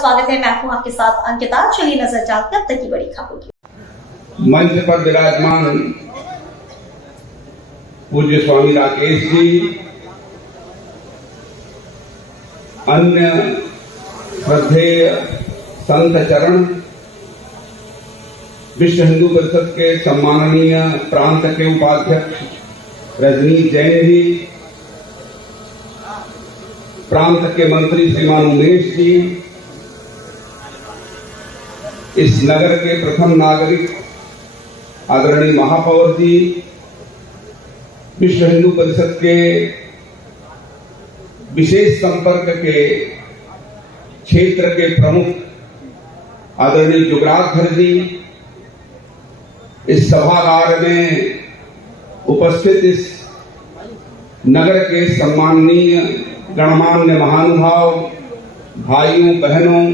स्वागत है। मैं हूं आपके साथ अंकिता। चलिए नजर डालते हैं अब तक की बड़ी खबरों की। मंच पर विराजमान पूज्य स्वामी राकेश जी, अन्य श्रद्धेय संत चरण, विश्व हिंदू परिषद के सम्माननीय प्रांत के उपाध्यक्ष रजनीश जैन जी, प्रांत के मंत्री श्रीमान उमेश जी, इस नगर के प्रथम नागरिक आदरणीय महापौर जी, विश्व हिंदू परिषद के विशेष संपर्क के क्षेत्र के प्रमुख आदरणीय युगराधर जी, इस सभागार में उपस्थित इस नगर के सम्माननीय गणमान्य महानुभाव, भाइयों बहनों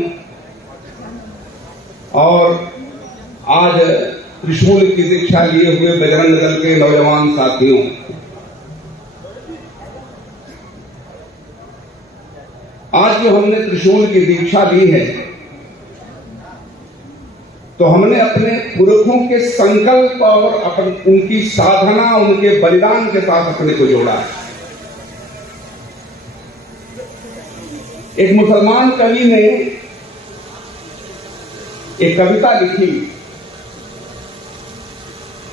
और आज त्रिशूल की दीक्षा लिए हुए बजरंग दल के नौजवान साथियों, आज जो हमने त्रिशूल की दीक्षा ली है तो हमने अपने पुरखों के संकल्प और उनकी साधना, उनके बलिदान के साथ अपने को जोड़ा है। एक मुसलमान कवि ने एक कविता लिखी,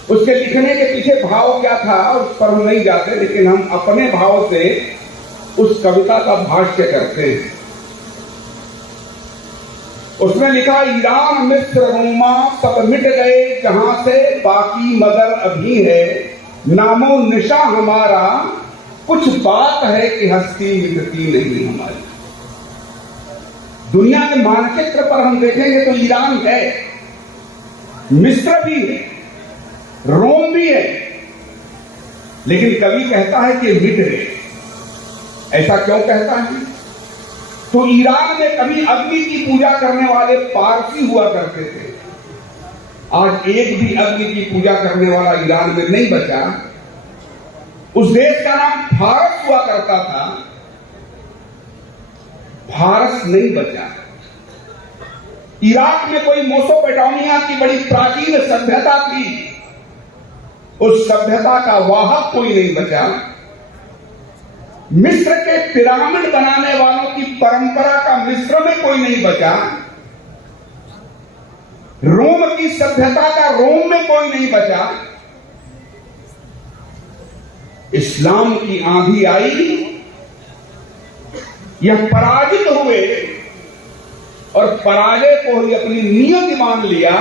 उसके लिखने के पीछे भाव क्या था उस पर हम नहीं जाते, लेकिन हम अपने भाव से उस कविता का भाष्य करते हैं। उसमें लिखा, ईरान मिस्र रोमा सब मिट गए जहां से, बाकी मगर अभी है नामो निशा हमारा, कुछ बात है कि हस्ती मिटती नहीं हमारी। दुनिया के मानचित्र पर हम देखेंगे तो ईरान है, मिस्र भी है, रोम भी है, लेकिन कवि कहता है कि मिट गए। ऐसा क्यों कहता है? तो ईरान में कभी अग्नि की पूजा करने वाले पारसी हुआ करते थे। आज एक भी अग्नि की पूजा करने वाला ईरान में नहीं बचा। उस देश का नाम फारस हुआ करता था, फारस नहीं बचा। इराक में कोई मेसोपोटामिया की बड़ी प्राचीन सभ्यता थी, उस सभ्यता का वाहक कोई नहीं बचा। मिस्र के पिरामिड बनाने वालों की परंपरा का मिस्र में कोई नहीं बचा। रोम की सभ्यता का रोम में कोई नहीं बचा। इस्लाम की आंधी आई, यह पराजित हुए और पराजय को ही अपनी नियति मान लिया।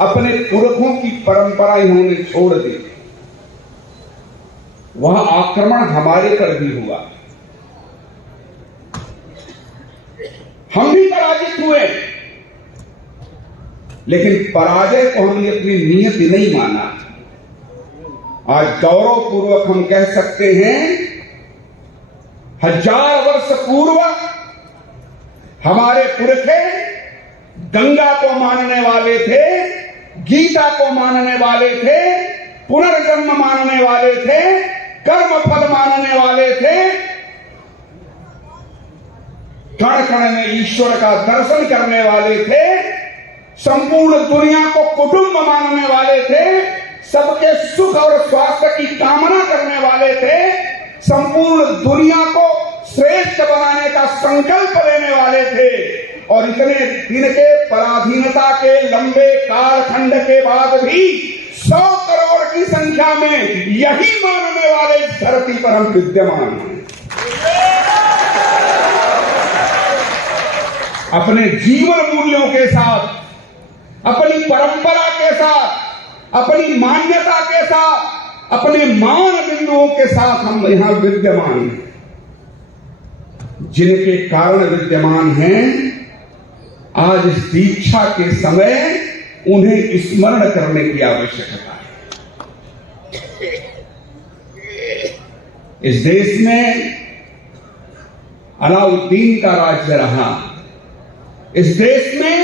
अपने पुरखों की परंपरा इन्होंने छोड़ दी। वह आक्रमण हमारे पर भी हुआ, हम भी पराजित हुए, लेकिन पराजय को हमने अपनी नियति नहीं माना। आज गौरवपूर्वक हम कह सकते हैं, 1000 वर्ष पूर्व हमारे पुरखे गंगा को मानने वाले थे, गीता को मानने वाले थे, पुनर्जन्म मानने वाले थे, कर्म फल मानने वाले थे, कण कण में ईश्वर का दर्शन करने वाले थे, संपूर्ण दुनिया को कुटुंब मानने वाले थे, सबके सुख और स्वास्थ्य की कामना करने वाले थे, संपूर्ण दुनिया को श्रेष्ठ बनाने का संकल्प लेने वाले थे। और इतने दिन के पराधीनता के लंबे कालखंड के बाद भी 100 करोड़ की संख्या में यही मानने वाले इस धरती पर हम विद्यमान हैं। अपने जीवन मूल्यों के साथ, अपनी परंपरा के साथ, अपनी मान्यता के साथ, अपने मान बिंदुओं के साथ हम यहां विद्यमान हैं। जिनके कारण विद्यमान हैं, आज इस दीक्षा के समय उन्हें स्मरण करने की आवश्यकता है। इस देश में अलाउद्दीन का राज्य रहा, इस देश में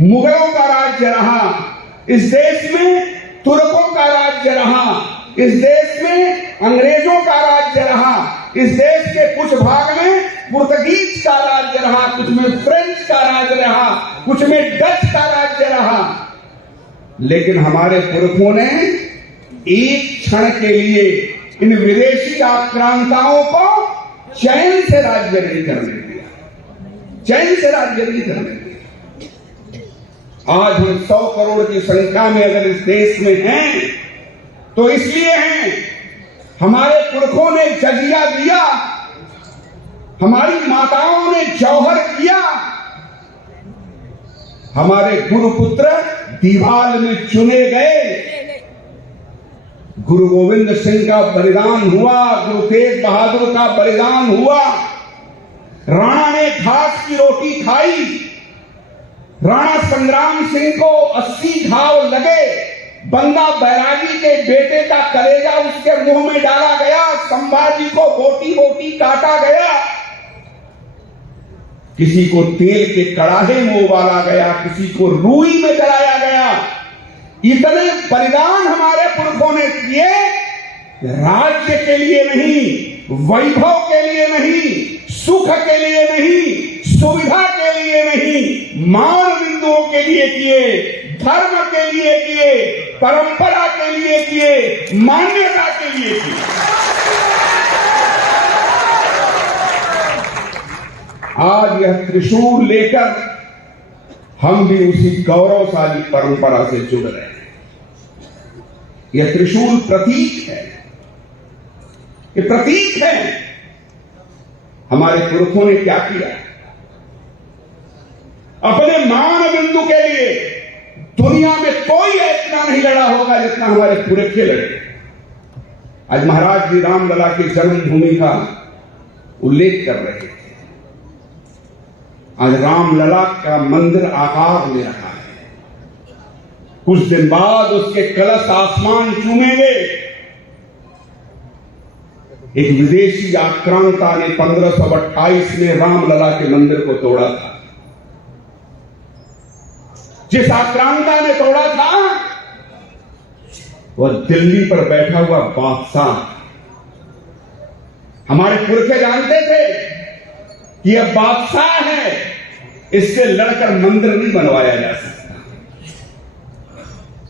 मुगलों का राज्य रहा, इस देश में तुर्कों का राज्य रहा, इस देश में अंग्रेजों का राज्य रहा, इस देश के कुछ भाग में पुर्तगीज का राज्य रहा, कुछ में फ्रेंच का राज रहा, कुछ में डच का राज्य रहा, लेकिन हमारे पुरखों ने एक क्षण के लिए इन विदेशी आक्रांताओं को चैन से राज्य नहीं करने दिया, चैन से राज्य नहीं करने दिया। आज हम 100 करोड़ की संख्या में अगर इस देश में हैं तो इसलिए हैं हमारे पुरखों ने जजिया दिया, हमारी माताओं ने जौहर किया, हमारे गुरुपुत्र दीवाल में चुने गए। गुरु गोविंद सिंह का बलिदान हुआ, गुरु तेग बहादुर का बलिदान हुआ, राणा ने घास की रोटी खाई, राणा संग्राम सिंह को 80 घाव लगे, बंदा बैरागी के बेटे का कलेजा उसके मुंह में डाला गया, संभाजी को बोटी बोटी काटा गया, किसी को तेल के कड़ाहे में उबाला गया, किसी को रूई में जलाया गया। इतने बलिदान हमारे पुरखों ने किए, राज्य के लिए नहीं, वैभव के लिए नहीं, सुख के लिए नहीं, सुविधा के लिए नहीं, मान बिंदुओं के लिए किए, धर्म के लिए किए, परंपरा के लिए किए, मान्यता के लिए किए। आज यह त्रिशूल लेकर हम भी उसी गौरवशाली परंपरा से जुड़ रहे हैं। यह त्रिशूल प्रतीक है, ये प्रतीक है हमारे पुरखों ने क्या किया। अपने मान बिंदु के लिए दुनिया में कोई इतना नहीं लड़ा होगा जितना हमारे पुरखे लड़े। आज महाराज जी रामलला की जन्मभूमि का उल्लेख कर रहे थे। आज रामलला का मंदिर आकार ले रहा है, कुछ दिन बाद उसके कलश आसमान चूमेंगे। एक विदेशी आक्रांता ने 1528 में रामलला के मंदिर को तोड़ा था। जिस आक्रांता ने तोड़ा था वह दिल्ली पर बैठा हुआ बादशाह। हमारे पुरखे जानते थे कि यह बादशाह है, इससे लड़कर मंदिर नहीं बनवाया जा सकता,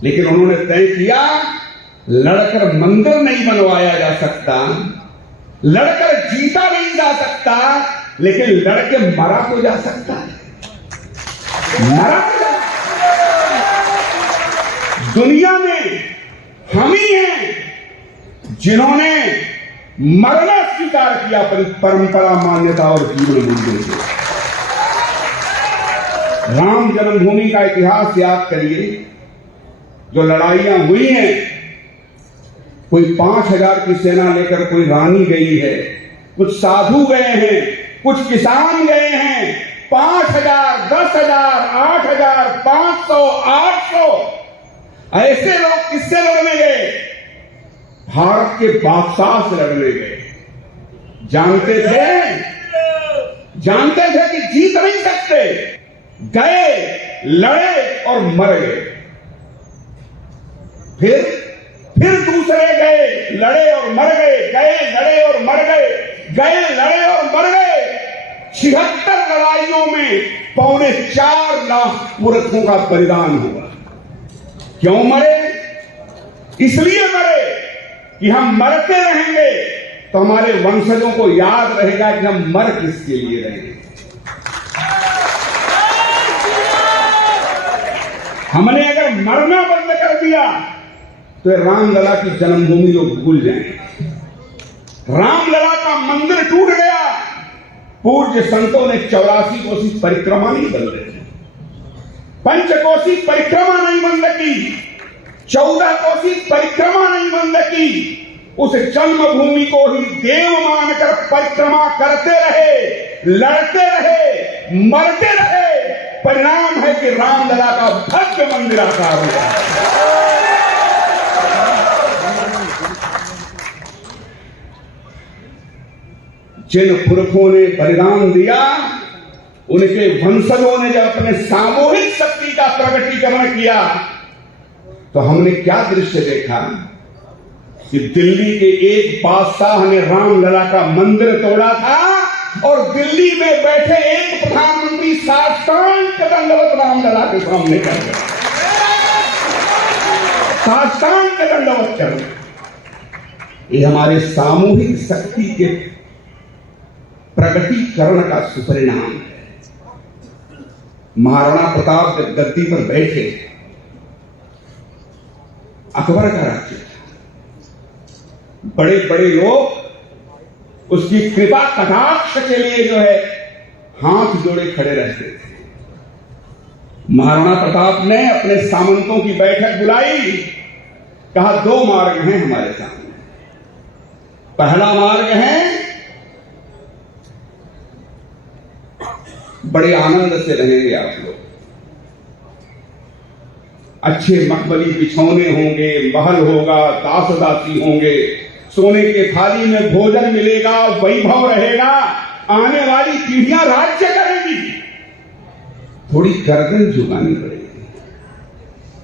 लेकिन उन्होंने तय किया लड़कर मंदिर नहीं बनवाया जा सकता, लड़कर जीता नहीं जा सकता, लेकिन लड़के मरा तो जा सकता है। मरा तो जा सकता। दुनिया में हम ही हैं जिन्होंने मरना स्वीकार किया अपनी परंपरा, मान्यता और जीवन मूल्यों से। राम जन्मभूमि का इतिहास याद करिए। जो लड़ाइयां हुई हैं, कोई 5000 की सेना लेकर कोई रानी गई है, कुछ साधु गए हैं, कुछ किसान गए हैं। 5000, 10,000, 8,000, 500, 800 ऐसे लोग किससे लड़ने गए? भारत के बादशाह से लड़ने गए। जानते थे कि जीत नहीं सकते, गए, लड़े और मर गए। फिर दूसरे गए, लड़े और मर गए, गए, लड़े और मर गए, गए, लड़े और मर गए। 76 लड़ाइयों में 4.25 लाख पुरखों का बलिदान हुआ। क्यों मरे? इसलिए मरे कि हम मरते रहेंगे तो हमारे वंशजों को याद रहेगा कि हम मर किसके लिए रहे। हमने अगर मरना बंद कर दिया तो रामलला की जन्मभूमि लोग भूल जाएंगे। रामलला का मंदिर टूट गया। पूज्य संतों ने 84 कोसी परिक्रमा नहीं बंद की, पंचकोसी परिक्रमा नहीं बंद की, 14 कोसी परिक्रमा नहीं बंद की। उस जन्मभूमि को ही देव मानकर परिक्रमा करते रहे, लड़ते रहे, मरते रहे। परिणाम है कि रामलला का भव्य मंदिर आकार हुआ। जिन पुरखों ने बलिदान दिया, उनके वंशजों ने जब अपने सामूहिक शक्ति का प्रकटीकरण किया तो हमने क्या दृश्य देखा कि दिल्ली के एक बादशाह ने रामलला का मंदिर तोड़ा था और दिल्ली में बैठे एक प्रधानमंत्री साष्टांग दंडवत रामलला के सामने कर रहे, साष्टांग दंडवत कर रहे। ये हमारे सामूहिक शक्ति के प्रगटीकरण का सुपरिणाम है। महाराणा प्रताप जब गद्दी पर बैठे, अकबर का राज्य था, बड़े बड़े लोग उसकी कृपा कटाक्ष के लिए जो है हाथ जोड़े खड़े रहते थे। महाराणा प्रताप ने अपने सामंतों की बैठक बुलाई, कहा दो मार्ग हैं हमारे सामने। पहला मार्ग है बड़े आनंद से रहेंगे आप लोग, अच्छे मखमली बिछौने होंगे, महल होगा, दास दासी होंगे, सोने के थाली में भोजन मिलेगा, वैभव रहेगा, आने वाली पीढ़ियां राज्य करेंगी। थोड़ी गर्दन झुकानी पड़ेगी।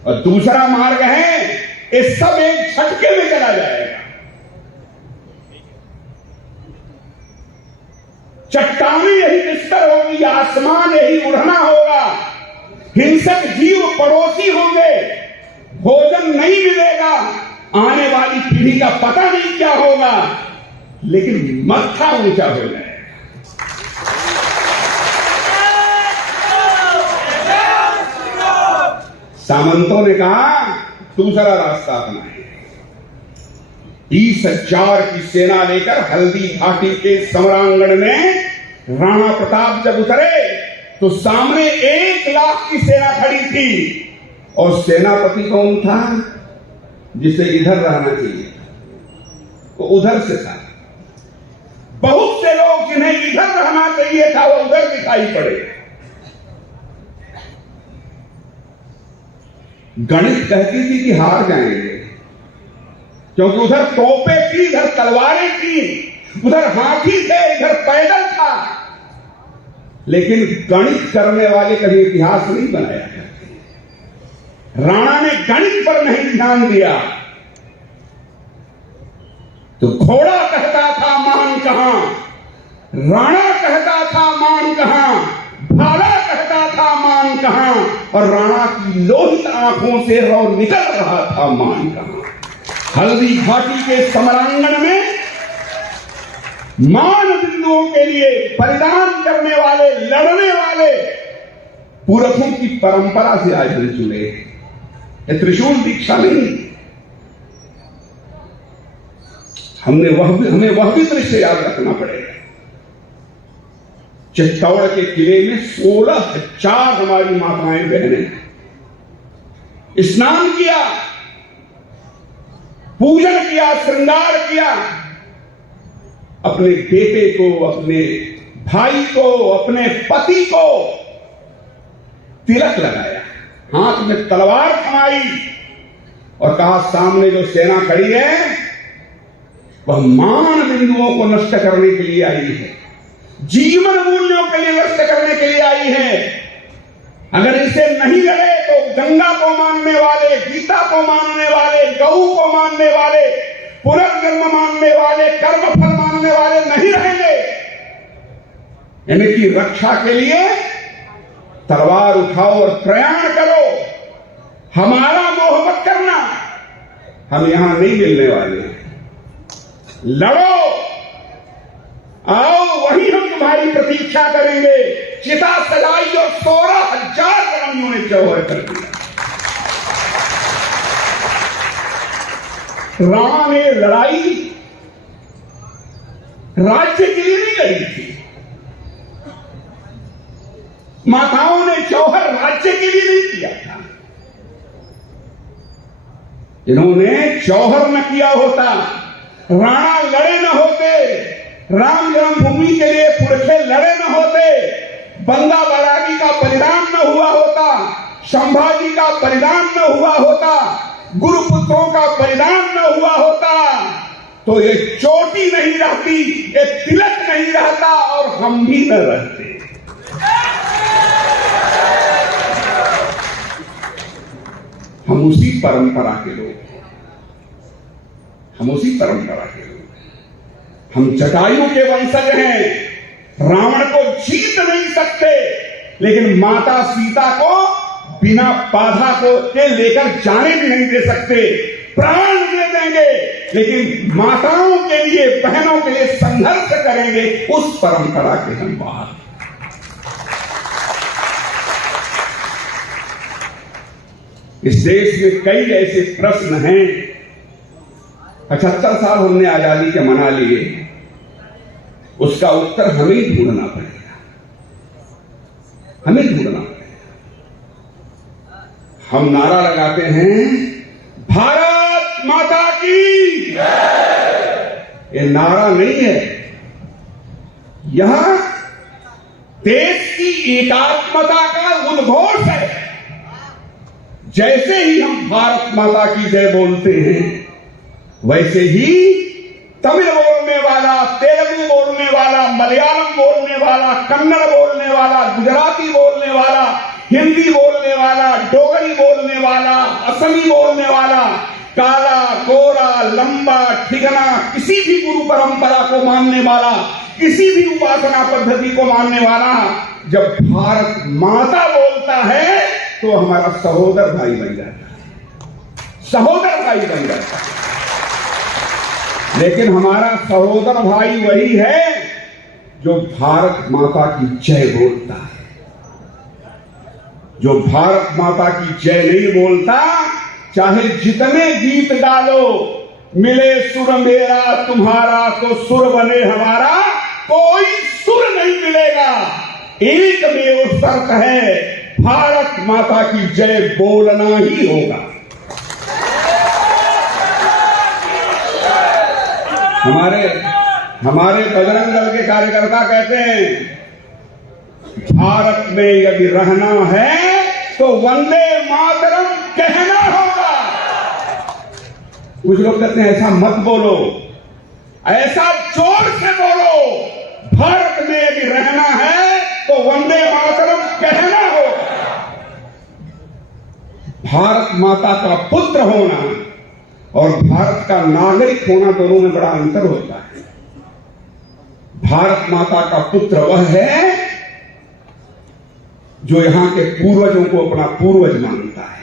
और दूसरा मार्ग है ये सब एक झटके में चला जाएगा। चट्टानें यही बिस्तर होगी, आसमान यही उड़ना होगा, हिंसक जीव पड़ोसी होंगे, भोजन नहीं मिलेगा, आने वाली पीढ़ी का पता नहीं क्या होगा, लेकिन मत्था ऊंचा हो जाएगा। सामंतों ने कहा दूसरा रास्ता अपनाएं। 20,000 की सेना लेकर हल्दी घाटी के समरांगण में राणा प्रताप जब उतरे तो सामने 1 लाख की सेना खड़ी थी। और सेनापति कौन था? जिसे इधर रहना चाहिए वो उधर से था। बहुत से लोग जिन्हें इधर रहना चाहिए था वो उधर दिखाई पड़े। गणित कहती थी कि हार जाएंगे, क्योंकि उधर तोपें थी, इधर तलवारें थी, उधर हाथी थे, इधर पैदल था। लेकिन गणित करने वाले कभी इतिहास नहीं बनाया। राणा ने गणित पर नहीं ध्यान दिया तो घोड़ा कहता था मान कहां, राणा कहता था मान कहां, भाला कहता था मान कहां, और राणा की लोहित आंखों से रौ निकल रहा था मान कहां। हल्दी घाटी के समरांगण में मान बिंदुओं के लिए बलिदान करने वाले, लड़ने वाले पुरखों की परंपरा से आज हम जुड़े। ये त्रिशूल दीक्षा नहीं, हमें वह भी दृश्य याद रखना पड़ेगा। चित्तौड़ के किले में 16,000 हमारी माताएं बहनें स्नान किया, पूजन किया, श्रृंगार किया, अपने बेटे को, अपने भाई को, अपने पति को तिलक लगाया, हाथ में तलवार थमाई और कहा सामने जो सेना खड़ी है वह मान बिंदुओं को नष्ट करने के लिए आई है, जीवन मूल्यों के लिए नष्ट करने के लिए आई है। अगर इसे नहीं लड़े तो गंगा को मानने वाले, गीता को मानने वाले, गऊ को मानने वाले, पुनर्जन्म मानने वाले, कर्मफल मानने वाले नहीं रहेंगे। इनकी रक्षा के लिए तलवार उठाओ और प्रयाण करो। हमारा मोह मत करना, हम यहां नहीं मिलने वाले हैं। लड़ो, आओ, वहीं हम तुम्हारी प्रतीक्षा करेंगे। चिता सजाई और 16,000 रमणियों ने जौहर कर दिया। राणा ने लड़ाई राज्य के लिए नहीं लड़ी थी, माताओं ने जौहर राज्य के लिए नहीं किया था। इन्होंने जौहर न किया होता, राणा लड़े न होते, राम जन्मभूमि के लिए पुरखे लड़े न होते, बंदा बरागी का बलिदान न हुआ होता, संभाजी का बलिदान न हुआ होता, गुरुपुत्रों का बलिदान न हुआ होता, तो ये चोटी नहीं रहती, ये तिलक नहीं रहता और हम भी न रहते। हम उसी परंपरा के लोग हैं, हम उसी परंपरा के लोग हैं। हम जटायु के वंशज हैं, रावण को जीत नहीं सकते, लेकिन माता सीता को बिना बाधा के लेकर जाने भी नहीं दे सकते। प्राण दे देंगे, लेकिन माताओं के लिए, बहनों के लिए संघर्ष करेंगे। उस परंपरा के हम बाहर। इस देश में कई ऐसे प्रश्न हैं। 75 साल हमने आजादी के मना लिए, उसका उत्तर हमें ही ढूंढना पड़ेगा, हमें ढूंढना पड़ेगा। हम नारा लगाते हैं भारत माता की, ये नारा नहीं है, यह देश की एकात्मता का उद्घोष है। जैसे ही हम भारत माता की जय बोलते हैं, वैसे ही तमिल बोलने वाला, तेलुगु बोलने वाला, मलयालम बोलने वाला, कन्नड़ बोलने वाला, गुजराती बोलने वाला, हिंदी बोलने वाला, डोगरी बोलने वाला, असमी बोलने वाला, काला, गोरा, लंबा, ठिगना, किसी भी गुरु परंपरा को मानने वाला, किसी भी उपासना पद्धति को मानने वाला, जब भारत माता बोलता है तो हमारा सहोदर भाई बन जाता है, सहोदर भाई बन जाता है। लेकिन हमारा सहोदर भाई वही है जो भारत माता की जय बोलता है। जो भारत माता की जय नहीं बोलता, चाहे जितने गीत गालो, मिले सुर मेरा तुम्हारा तो सुर बने हमारा, कोई सुर नहीं मिलेगा। एक में शर्त है, भारत माता की जय बोलना ही होगा। हमारे बजरंग दल के कार्यकर्ता कहते हैं, भारत में यदि रहना है तो वंदे मातरम कहना होगा। कुछ लोग कहते हैं ऐसा मत बोलो, ऐसा जोर से बोलो, भारत में यदि रहना है तो वंदे मातरम कहना होगा। भारत माता का पुत्र होना और भारत का नागरिक होना, दोनों में बड़ा अंतर होता है। भारत माता का पुत्र वह है जो यहां के पूर्वजों को अपना पूर्वज मानता है,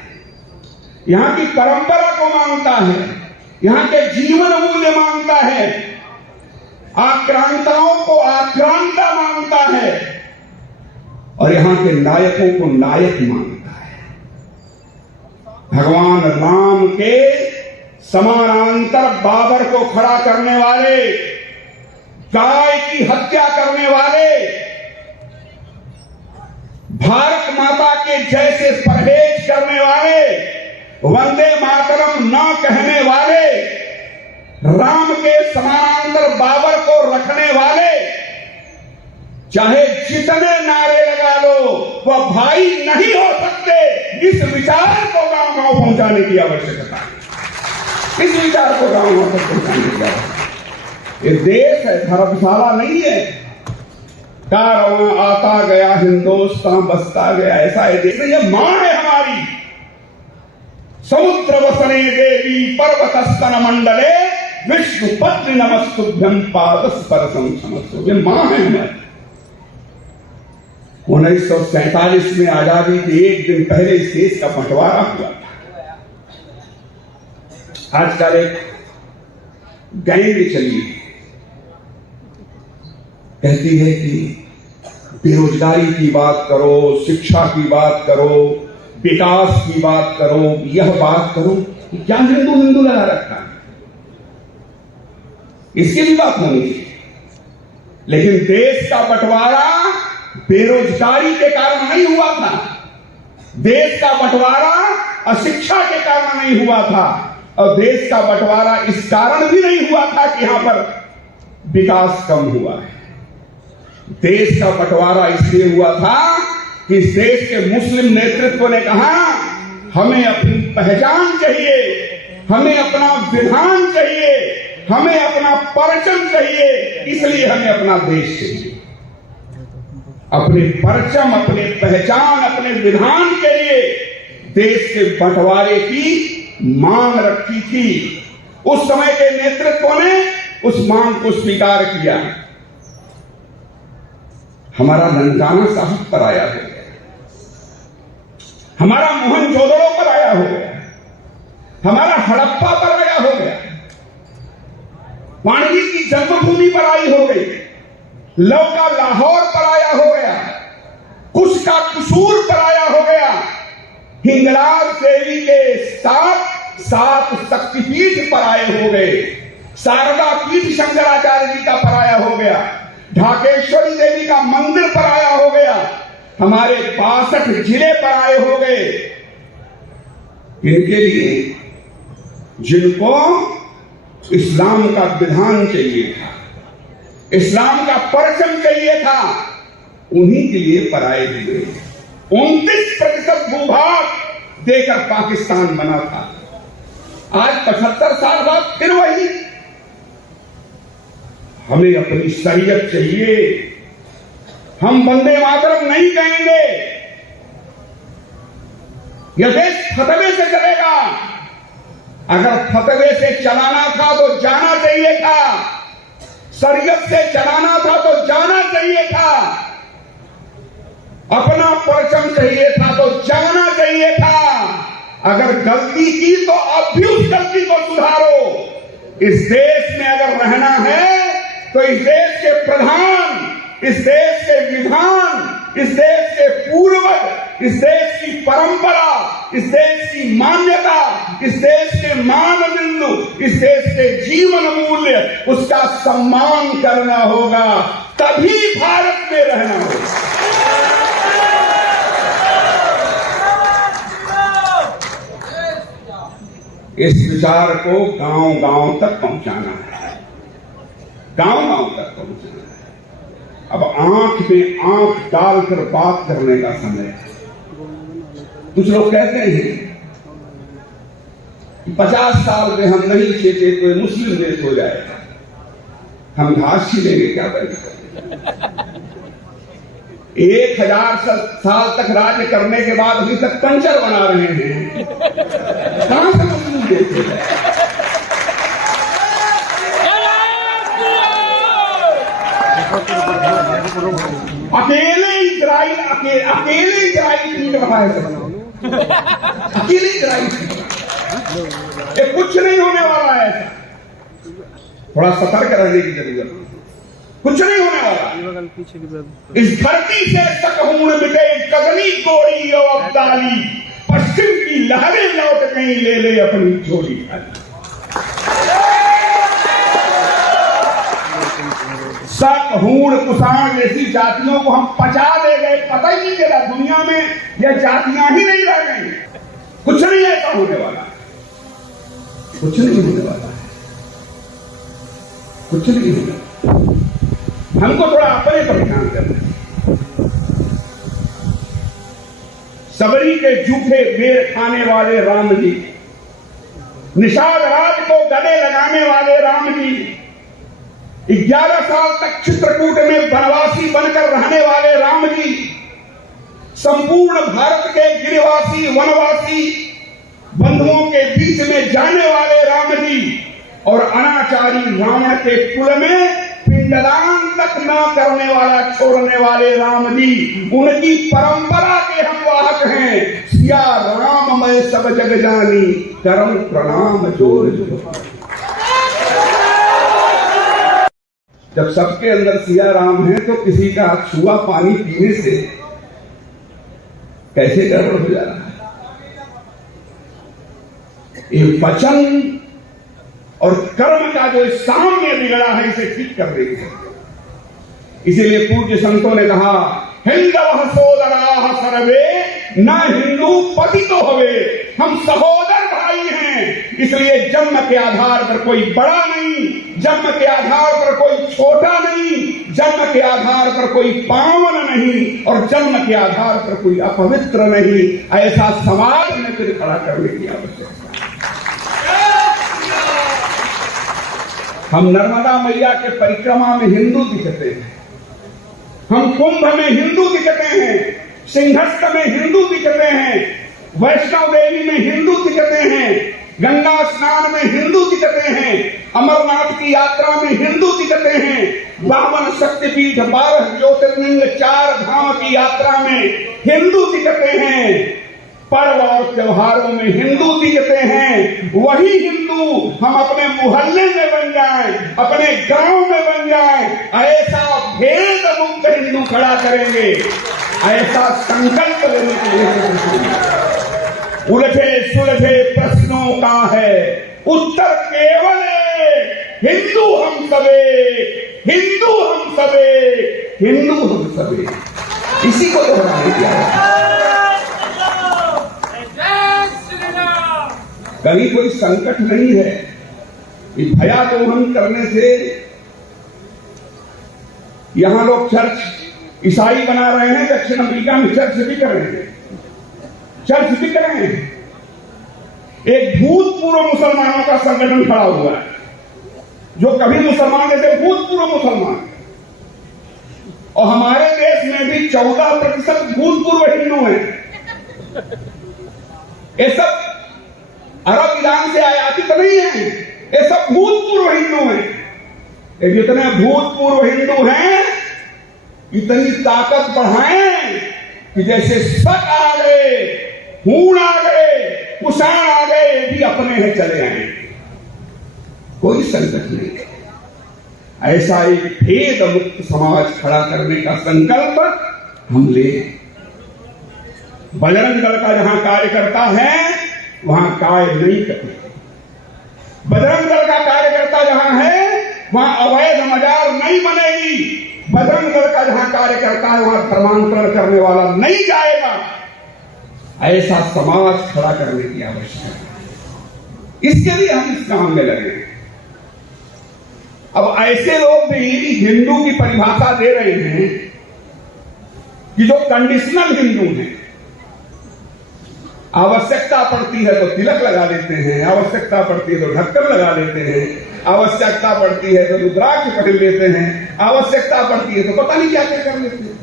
यहां की परंपरा को मानता है, यहां के जीवन मूल्य मानता है, आक्रांताओं को आक्रांता मानता है और यहां के नायकों को नायक मानता है। भगवान राम के समानांतर बाबर को खड़ा करने वाले, गाय की हत्या करने वाले, भारत माता के जैसे परहेज करने वाले, वंदे मातरम न कहने वाले, राम के समानांतर बाबर को रखने वाले, चाहे जितने नारे लगा लो, वह भाई नहीं हो सकते। इस विचार को गांव गांव पहुंचाने की आवश्यकता है, इस विचार को गांव गांव तक पहुंचाने की आवश्यकता। ये देश है, धर्मशाला नहीं है। कारवां आता गया हिंदुस्तान बसता गया, ऐसा है देश। ये मां है हमारी। समुद्र वसने देवी पर्वत स्तन मंडले विष्णु पत्नी नमस्तुभ्यं पादस्पर्शं समस्तु। ये मां है हमारी। 1947 में आजादी के एक दिन पहले इस देश का बंटवारा हुआ था। आजकल एक गैंग चली कहती है कि बेरोजगारी की बात करो, शिक्षा की बात करो, विकास की बात करो, यह बात करो। क्या हिंदू हिंदू लगा रखा है, इसकी भी बात होनी चाहिए। लेकिन देश का बंटवारा बेरोजगारी के कारण नहीं हुआ था, देश का बंटवारा अशिक्षा के कारण नहीं हुआ था, और देश का बंटवारा इस कारण भी नहीं हुआ था कि यहां पर विकास कम हुआ है। देश का बंटवारा इसलिए हुआ था कि इस देश के मुस्लिम नेतृत्व ने कहा, हमें अपनी पहचान चाहिए, हमें अपना विधान चाहिए, हमें अपना परचम चाहिए, इसलिए हमें अपना देश चाहिए। अपने परचम, अपने पहचान, अपने विधान के लिए देश के बंटवारे की मांग रखी थी। उस समय के नेतृत्व ने उस मांग को स्वीकार किया। हमारा ननकाना साहब पराया हो गया, हमारा मोहनजोदड़ो पराया हो गया, हमारा हड़प्पा पराया हो गया, पाणिनि की जन्मभूमि पराई हो गई, लव का लाहौर पराया हो गया, कुश का कुसूर पराया हो गया, हिंगलाज देवी के सात शक्तिपीठ पराये हो गए, शारदा पीठ शंकराचार्य जी का पराया हो गया, ढाकेश्वरी देवी का मंदिर पराया हो गया, हमारे 62 जिले पराये हो गए। इनके लिए जिनको इस्लाम का विधान चाहिए था, इस्लाम का परचम चाहिए था, उन्हीं के लिए पराये हुए। 29% भूभाग देकर पाकिस्तान बना था। आज 75 साल बाद फिर वही। हमें अपनी शरीयत चाहिए। हम वंदे मातरम नहीं कहेंगे। यह देश फतवे से चलेगा। अगर फतवे से चलाना था तो जाना चाहिए था, शरीयत से चलाना था तो जाना चाहिए था, अपना परचम चाहिए था तो जाना चाहिए था। अगर गलती की तो अब भी उस गलती को सुधारो। इस देश में अगर रहना है तो इस देश के प्रधान, इस देश के विधान, इस देश के पूर्वज, इस देश की परंपरा, इस देश की मान्यता, इस देश के मानदंड, इस देश के जीवन मूल्य, उसका सम्मान करना होगा, तभी भारत में रहना होगा। इस विचार को गांव-गांव तक पहुंचाना है, गांव-गांव तक पहुंचाना है। अब आंख में आंख डालकर बात करने का समय है। कुछ लोग कहते हैं कि 50 साल में हम नहीं छेते तो मुस्लिम देश हो जाएगा, हम घास छीलेंगे क्या करेंगे? 1000 साल तक राज्य करने के बाद अभी तक पंचर बना रहे हैं। कहां से मुस्लिम देश हो जाए? अकेले इजराइल पीट रहा है, अकेले इजराइल ये कुछ नहीं होने वाला है। ऐसा थोड़ा सतर्क रहने की जरूरत है। कुछ नहीं होने वाला। इस धरती से सकहूण मिटे गगनी गोरी और अब्दाली, पश्चिम की लहरें लौट कहीं ले ले अपनी झोली खाली। सकहूण कुषाण जैसी जातियों को हम पचा दे गए, पता ही नहीं चला। दुनिया में यह जातियां ही नहीं रह गई। कुछ नहीं ऐसा होने वाला है, कुछ नहीं होने वाला है, कुछ नहीं होने वाला। हमको थोड़ा अपने पर ध्यान करना है। सबरी के जूठे बेर खाने वाले राम जी, निषाद राज को गले लगाने वाले राम जी, 11 साल तक चित्रकूट में वनवासी बनकर रहने वाले राम जी, संपूर्ण भारत के गिरिवासी वनवासी बंधुओं के बीच में जाने वाले राम जी, और अनाचारी रावण के कुल में पिंडदान तक न करने वाला छोड़ने वाले राम जी, उनकी परंपरा के हम वाहक हैं। सिया राम मैं सब जग जानी, करम प्रणाम जोर जोर। जब सबके अंदर सिया राम है तो किसी का छुआ पानी पीने से कैसे गड़बड़ हो जा रहा है? ये वचन और कर्म का जो साम्य बिगड़ा है, इसे ठीक कर देंगे। इसीलिए पूज्य संतों ने कहा, हिंदव सोदरा सर्वे न हिंदू पतितो हवे। हम सहोदर भाई हैं, इसलिए जन्म के आधार पर कोई बड़ा नहीं, जन्म के आधार पर कोई छोटा नहीं, जन्म के आधार पर कोई पावन नहीं, और जन्म के आधार पर कोई अपवित्र नहीं। ऐसा समाज में फिर खड़ा करने की आवश्यकता है। हम नर्मदा मैया के परिक्रमा में हिंदू दिखते हैं, हम कुंभ में हिंदू दिखते हैं, सिंहस्थ में हिंदू दिखते हैं, वैष्णव देवी में हिंदू दिखते हैं, गंगा स्नान में हिंदू दिखते हैं, अमरनाथ की यात्रा में हिंदू दिखते हैं, 52 शक्तिपीठ, 12 ज्योतिर्लिंग, 4 धाम की यात्रा में हिंदू दिखते हैं, पर्व और त्योहारों में हिंदू दिखते हैं। वही हिंदू हम अपने मोहल्ले में बन जाएं, अपने गांव में बन जाएं, ऐसा भेद मुक्त हिंदू खड़ा करेंगे, ऐसा संकल्प लेने के लिए। उलझे सुलझे प्रश्नों का है उत्तर केवल हिंदू हम सबे, हिंदू हम सबे, हिंदू हम सबे। इसी को दोहराने की आवश्यकता। कहीं कोई संकट नहीं है। ये भया दोहन करने से यहां लोग चर्च ईसाई बना रहे हैं, दक्षिण अफ्रीका में चर्च भी कर रहे हैं, चर्च भी कर रहे हैं। एक भूतपूर्व मुसलमानों का संगठन खड़ा हुआ है, जो कभी मुसलमान थे, भूतपूर्व मुसलमान। और हमारे देश में भी 14% भूतपूर्व हिंदू हैं। ये सब अरब ईरान से आयातित नहीं है, ये सब भूतपूर्व हिंदू हैं। ये जितने भूतपूर्व हिंदू हैं, इतनी ताकत बढ़ाएं कि जैसे शक आ गए, हूण आ गए, कुषाण आ गए, ये भी अपने हैं चले आए, कोई संकट नहीं। ऐसा एक भेद मुक्त समाज खड़ा करने का संकल्प हम ले। बजरंग दल का जहां कार्यकर्ता है वहां काय नहीं करते। बजरंग दल का कार्यकर्ता जहां है वहां अवैध मजार नहीं बनेगी। बजरंग दल का जहां कार्यकर्ता है वहां धर्मांतरण करने वाला नहीं जाएगा। ऐसा समाज खड़ा करने की आवश्यकता है। इसके लिए हम इस काम में लगे। अब ऐसे लोग भी हिंदू की परिभाषा दे रहे हैं कि जो कंडीशनल हिंदू हैं, आवश्यकता पड़ती है तो तिलक लगा देते हैं, आवश्यकता पड़ती है तो ढक्कन लगा देते हैं, आवश्यकता पड़ती है तो रुद्राक्ष पहन लेते हैं, आवश्यकता पड़ती है तो पता नहीं क्या क्या कर लेते हैं।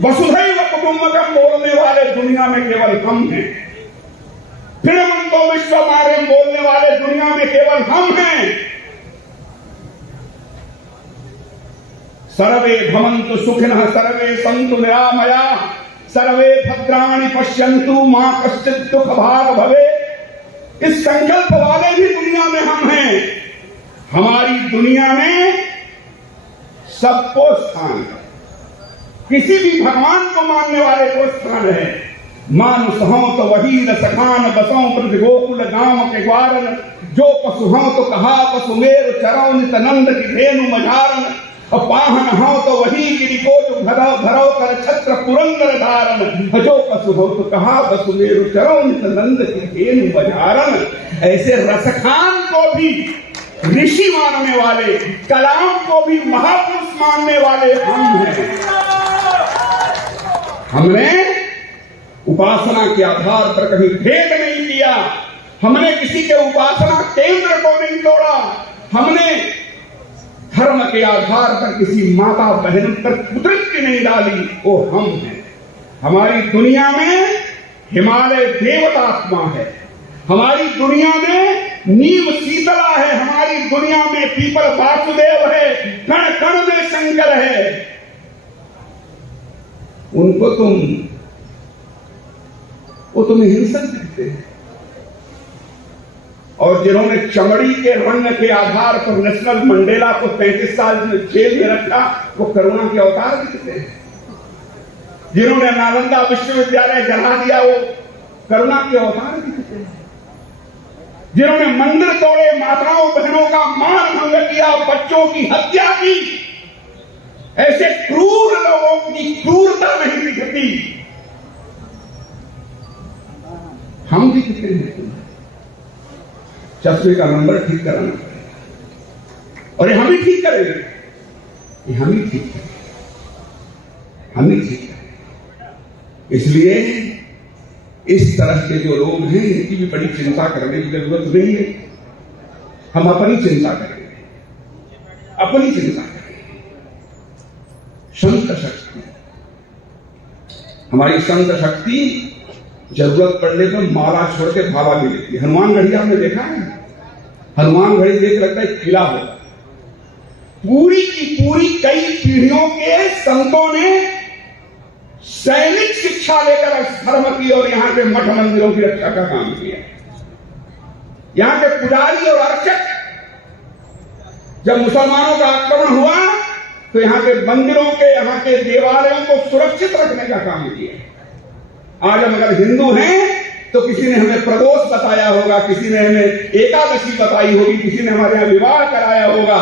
वसुधैव कुटुंबकम बोलने वाले दुनिया में केवल हम हैं। फिरमंतो विश्वमार्यम बोलने वाले दुनिया में केवल हम हैं। सर्वे भवन्तु सुखिनः, सर्वे सन्तु निरामयाः, सर्वे भद्राणि पश्यन्तु मां कश्चित् दुःख भाग् भवेत्। इस संकल्प वाले भी दुनिया में हम हैं। हमारी दुनिया में सबको स्थान है, किसी भी भगवान को मानने वाले को स्थान है। मानुष हों तो वही रसखान बसों ब्रज गोकुल गांव के ग्वारन, जो पशु हों तो कहा पशु मेरु चरौ नित नंद की धेनु मझारन, और पाहन हो तो वही गिरिकोट धरो धरो कर छत्र पुरंदर धारण, जो पशु हो तो कहा पशु मेरु चरौ नित नंद की धेनु मझारन। ऐसे रसखान को भी ऋषि मानने वाले, कलाम को भी महापुरुष मानने वाले हम हैं। हमने उपासना के आधार पर कभी भेद नहीं किया, हमने किसी के उपासना केंद्र को नहीं तोड़ा, हमने धर्म के आधार पर किसी माता बहन पर कुदृष्टि नहीं डाली। वो हम हैं। हमारी दुनिया में हिमालय देवतात्मा है, हमारी दुनिया में नीम शीतला है, हमारी दुनिया में पीपल वासुदेव है, कण कण में शंकर है। उनको वो तुम्हें हिंसक दिखते हैं, और जिन्होंने चमड़ी के रंग के आधार पर नेशनल मंडेला को 35 साल जेल में रखा, वो करुणा के अवतार दिखते हैं। जिन्होंने नालंदा विश्वविद्यालय जला दिया, वो करुणा के अवतार दिखते हैं। जिन्होंने मंदिर तोड़े, माताओं बहनों का मान भंग किया, बच्चों की हत्या की, ऐसे क्रूर लोगों की क्रूरता नहीं दिखती, हम दिखते हैं। चश्मे का नंबर ठीक कराना पड़ेगा, और ये हम ही ठीक करेंगे, ये हम ही ठीक करेंगे, हम ही ठीक करेंगे। इसलिए इस तरह के जो लोग हैं, इनकी भी बड़ी चिंता करने की जरूरत नहीं है। हम अपनी चिंता करेंगे, अपनी चिंता करेंगे। संत शक्ति हमारी संत शक्ति जरूरत पड़ने पर माला छोड़ के भावा भी लेती है। हनुमान गढ़ी आपने देखा है? हनुमान गढ़ी देख लगता है किला हो। पूरी की पूरी कई पीढ़ियों के संतों ने सैनिक शिक्षा लेकर धर्म की और यहाँ के मठ मंदिरों की रक्षा का काम किया। यहाँ के पुजारी और अर्चक जब मुसलमानों का आक्रमण हुआ तो यहाँ के मंदिरों के, यहाँ के देवालयों को सुरक्षित रखने का काम किया। आज हम अगर हिंदू हैं तो किसी ने हमें प्रदोष बताया होगा, किसी ने हमें एकादशी बताई होगी, किसी ने हमारे यहाँ विवाह कराया होगा,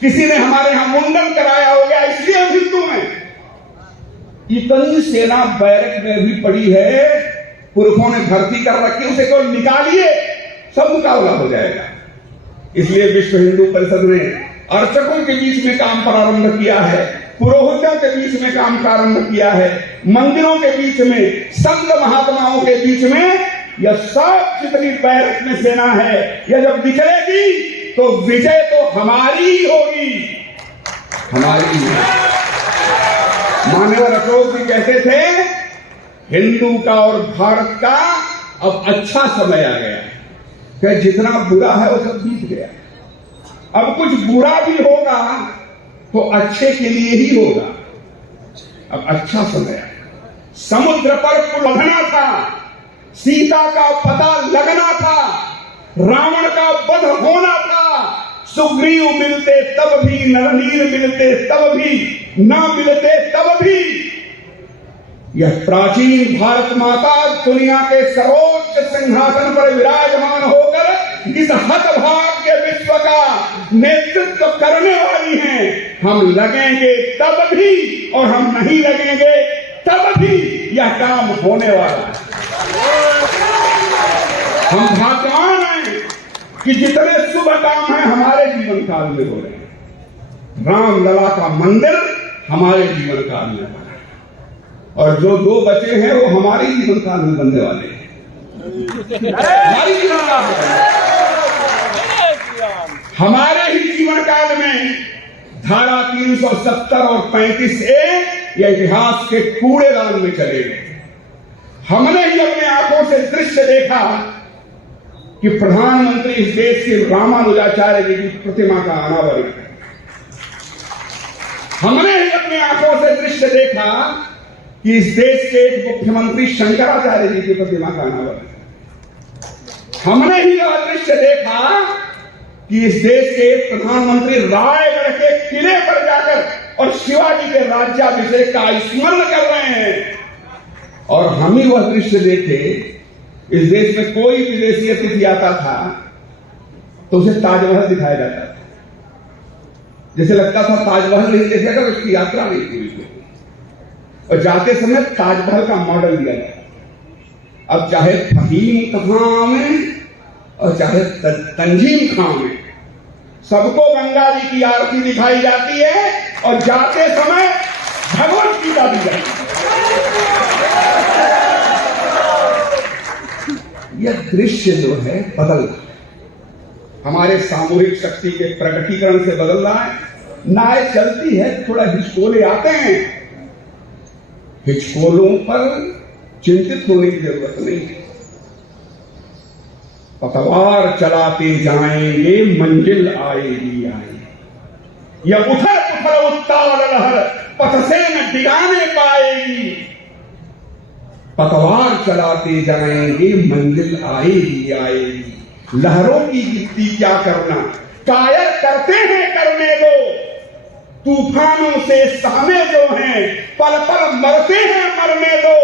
किसी ने हमारे यहाँ मुंडन कराया होगा, इसलिए हम हिंदू हैं। इतनी सेना बैरक में भी पड़ी है, पुरखों ने भर्ती कर रखी, उसे कोई निकालिए सब मुकाबला हो जाएगा। इसलिए विश्व हिंदू परिषद ने अर्चकों के बीच में काम प्रारंभ किया है, पुरोहितों के बीच में काम प्रारंभ किया है, मंदिरों के बीच में, संत महात्माओं के बीच में। यह सब जितनी बैरक में सेना है, यह जब निकलेगी तो विजय तो हमारी ही होगी, हमारी ही। मान्यवर अशोक जी कहते थे हिंदू का और भारत का अब अच्छा समय आ गया है, कि जितना बुरा है वो सब बीत गया। अब कुछ बुरा भी होगा तो अच्छे के लिए ही होगा। अब अच्छा समय है। समुद्र पर पुल बंधना था, सीता का पता लगना था, रावण का वध होना था, सुग्रीव मिलते तब भी, नरनीर मिलते तब भी, ना मिलते तब भी। यह प्राचीन भारत माता दुनिया के सर्वोच्च सिंहासन पर विराजमान होकर इस हतभाग्य विश्व का नेतृत्व करने वाली हैं। हम लगेंगे तब भी और हम नहीं लगेंगे तब भी यह काम होने वाला है। हम भाग्यवान हैं कि जितने शुभ काम हैं हमारे जीवन काल में हो रहे हैं। राम लला का मंदिर हमारे जीवन काल में बना है, और जो दो बचे हैं वो हमारे जीवन काल में बनने वाले हैं। हमारी जीवन काल में, हमारे ही जीवन काल में धारा 370 और 35A ये इतिहास के कूड़ेदान में चले गए। हमने ही अपने आंखों से दृश्य देखा कि प्रधानमंत्री इस देश के रामानुजाचार्य जी की प्रतिमा का अनावरण है। हमने ही अपने आंखों से दृश्य देखा कि इस देश के एक मुख्यमंत्री शंकराचार्य जी की प्रतिमा का अनावरण है। हमने ही यह दृश्य देखा कि इस देश के प्रधानमंत्री रायगढ़ के किले पर जाकर और शिवाजी के राज्याभिषेक का स्मरण कर रहे हैं। और हम ही वह दृश्य देखे, इस देश में कोई विदेशी अतिथि आता था तो उसे ताजमहल दिखाया जाता था, जैसे लगता था ताजमहल नहीं देखेगा तो उसकी यात्रा नहीं पूरी। और जाते समय ताजमहल का मॉडल दिया जाता। अब चाहे फहीम खां में और चाहे तंजीम खां में, सबको गंगा जी की आरती दिखाई जाती है और जाते समय भगवत गीता दी जाती है। यह दृश्य जो है बदल रहा है, हमारे सामूहिक शक्ति के प्रकटीकरण से बदल रहा है। नाव चलती है, थोड़ा हिचकोले आते हैं, हिचकोलों पर चिंतित होने की जरूरत नहीं है। पतवार चलाते जाएंगे मंजिल आएगी आएगी, यह उथल पुथल उत्ताल लहर पथ से न डिगाने पाएगी। पतवार चलाते जाएंगे मंजिल आएगी आएगी, लहरों की गिनती क्या करना, कायर करते हैं करने दो, तूफानों से सहमे जो हैं पल पल मरते हैं मरने दो।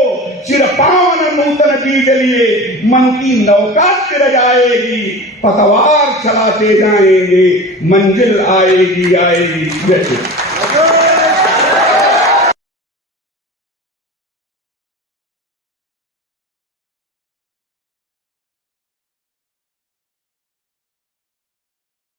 चिरपावन नूतन बीज लिए मन की नौका तिर जाएगी, पतवार चलाते जाएंगे मंजिल आएगी आएगी।